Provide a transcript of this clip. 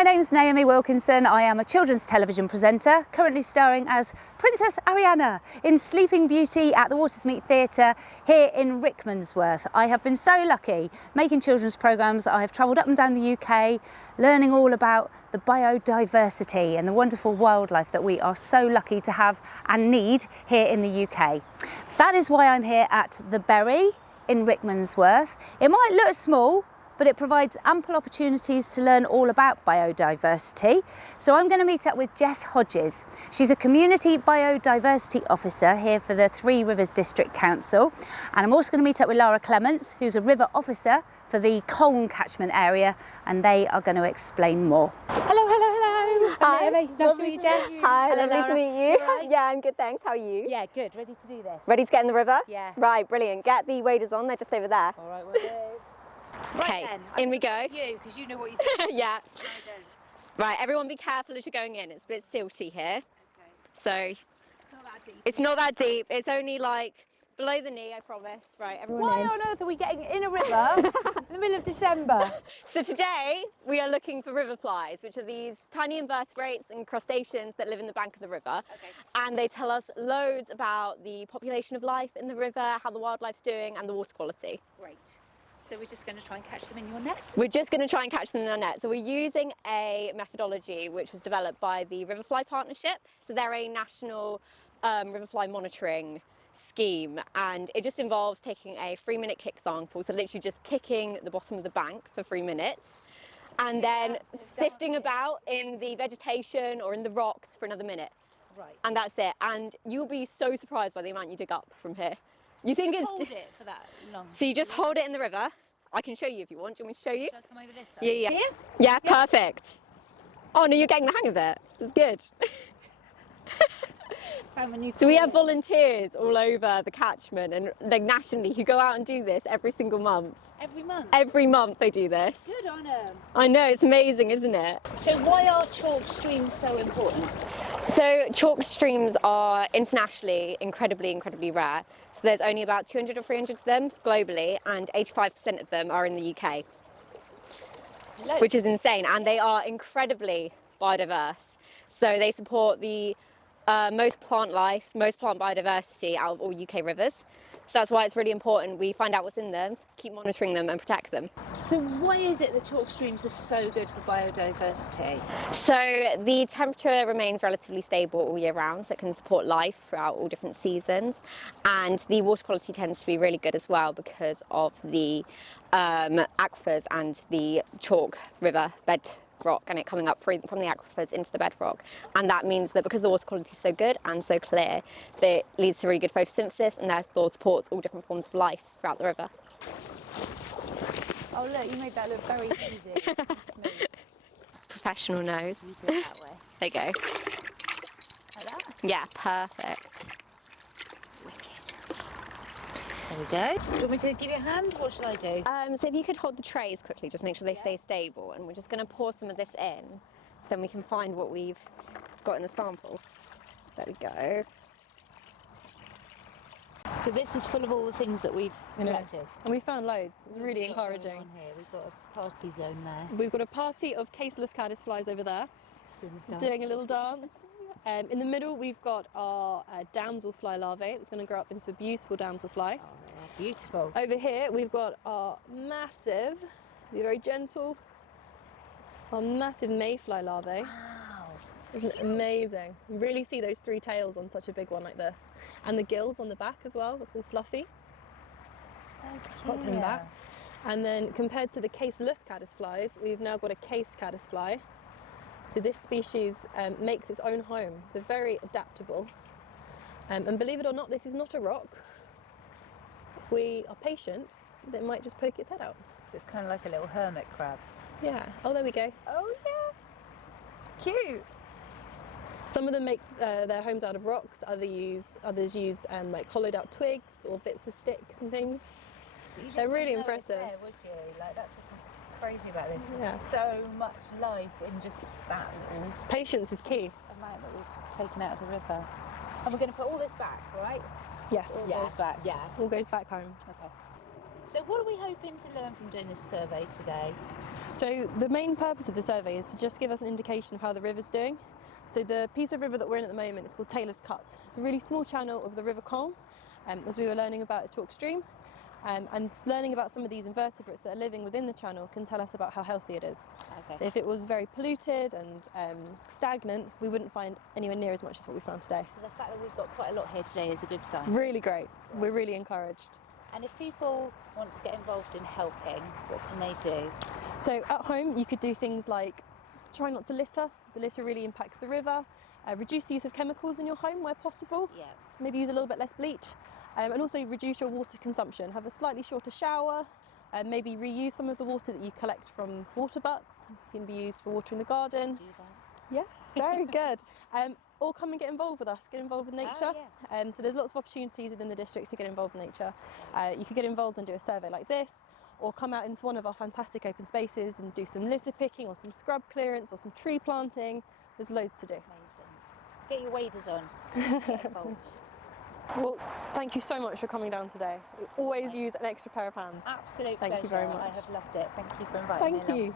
My name's Naomi Wilkinson. I am a children's television presenter, currently starring as Princess Ariana in Sleeping Beauty at the Watersmeet Theatre here in Rickmansworth. I have been so lucky making children's programmes. I have travelled up and down the UK, learning all about the biodiversity and the wonderful wildlife that we are so lucky to have and need here in the UK. That is why I'm here at the Berry in Rickmansworth. It might look small, but it provides ample opportunities to learn all about biodiversity. So I'm going to meet up with Jess Hodges. She's a Community Biodiversity Officer here for the Three Rivers District Council. And I'm also going to meet up with Lara Clements, who's a River Officer for the Colne catchment area, and they are going to explain more. Hello, hello, hello. Hi. Naomi. Nice to meet you, Jess. Hi, hello, lovely Lara. to meet you. Right. Yeah, I'm good, thanks. How are you? Yeah, good. Ready to do this? Ready to get in the river? Yeah. Right, brilliant. Get the waders on, they're just over there. All right, we'll do. Okay, right in we go. You, because you know what you do. Yeah. Right, everyone be careful as you're going in. It's a bit silty here. Okay. So, Not that deep. it's not that deep. It's only like below the knee, I promise. Right, everyone Why in. on earth are we getting in a river in the middle of December? So today, we are looking for river flies, which are these tiny invertebrates and crustaceans that live in the bank of the river. Okay. And they tell us loads about the population of life in the river, how the wildlife's doing, and the water quality. Great. So we're just going to try and catch them in your net? We're just going to try and catch them in our net. So we're using a methodology which was developed by the Riverfly Partnership. So they're a national riverfly monitoring scheme, and it just involves taking a 3-minute kick sample, so literally just kicking the bottom of the bank for 3 minutes, and then sifting about in the vegetation or in the rocks for another minute. Right. And that's it. And you'll be so surprised by the amount you dig up from here. You think it's... Hold it for that long. So you just hold it in the river. I can show you if you want. Do you want me to show you? Shall I come over this side? Yeah, yeah. Here? Yeah, perfect. Oh no, you're getting the hang of it. That's good. Found my new So we have career. volunteers all over the catchment and like nationally who go out and do this every single month. Every month? Every month they do this. Good on them. I know, it's amazing, isn't it? So why are chalk streams so important? So chalk streams are internationally incredibly rare. So there's only about 200 or 300 of them globally, and 85% of them are in the UK, Loads. which is insane. And they are incredibly biodiverse. So they support the most plant life, most plant biodiversity out of all UK rivers. So that's why it's really important we find out what's in them, keep monitoring them and protect them. So why is it that chalk streams are so good for biodiversity? So the temperature remains relatively stable all year round, so it can support life throughout all different seasons. And the water quality tends to be really good as well because of the aquifers and the chalk river bedrock and it coming up from the aquifers into the bedrock. And that means that because the water quality is so good and so clear, that it leads to really good photosynthesis and therefore supports all different forms of life throughout the river. Oh look, you made that look very easy. Smooth. Professional nose. You do it that way. There you go. Like that? Yeah, perfect. There we go. Do you want me to give you a hand? What should I do? So if you could hold the trays quickly, just make sure they stay stable, and we're just going to pour some of this in, so then we can find what we've got in the sample. There we go. So this is full of all the things that we've collected. And we found loads. It's really We've got going encouraging. on here. We've got a party zone there. We've got a party of caseless caddisflies over there, doing a little dance. In the middle, we've got our damselfly larvae. It's going to grow up into a beautiful damselfly. Oh, they are beautiful. Over here, we've got our massive, be very gentle, our massive mayfly larvae. Wow. Isn't it amazing? You really see those 3 tails on such a big one like this. And the gills on the back as well, look all fluffy. So Pop him peculiar. back. And then compared to the caseless caddisflies, we've now got a cased caddisfly. So this species makes its own home. They're very adaptable. And believe it or not, this is not a rock. If we are patient, it might just poke its head out. So it's kind of like a little hermit crab. Yeah, oh there we go. Oh yeah. Cute. Some of them make their homes out of rocks, others use like hollowed out twigs or bits of sticks and things. But you just They're really wouldn't know it's impressive. there, would you? Like that's what's crazy about this. Yeah. There's so much life in just that little Patience is key. amount that we've taken out of the river. And we're going to put all this back, right? Yes. All goes back. Yeah. All goes back home. Okay. So what are we hoping to learn from doing this survey today? So the main purpose of the survey is to just give us an indication of how the river's doing. So the piece of river that we're in at the moment is called Taylor's Cut. It's a really small channel of the River Colne, as we were learning about a chalk stream. And learning about some of these invertebrates that are living within the channel can tell us about how healthy it is. Okay. So if it was very polluted and stagnant, we wouldn't find anywhere near as much as what we found today. So the fact that we've got quite a lot here today is a good sign. Really great. We're really encouraged. And if people want to get involved in helping, what can they do? So at home, you could do things like try not to litter. The litter really impacts the river. Reduce the use of chemicals in your home where possible. Yeah. Maybe use a little bit less bleach. And also reduce your water consumption. Have a slightly shorter shower. Maybe reuse some of the water that you collect from water butts. It can be used for watering the garden. Do that. Yes, very good. Or come and get involved with us, get involved with nature. yeah. So there's lots of opportunities within the district to get involved with nature. You could get involved and do a survey like this, or come out into one of our fantastic open spaces and do some litter picking or some scrub clearance or some tree planting. There's loads to do. Amazing. Get your waders on. Get involved. Well, thank you so much for coming down today. We always use an extra pair of hands. Absolute Thank pleasure. you very much. I have loved it. Thank you for inviting me Thank along. you.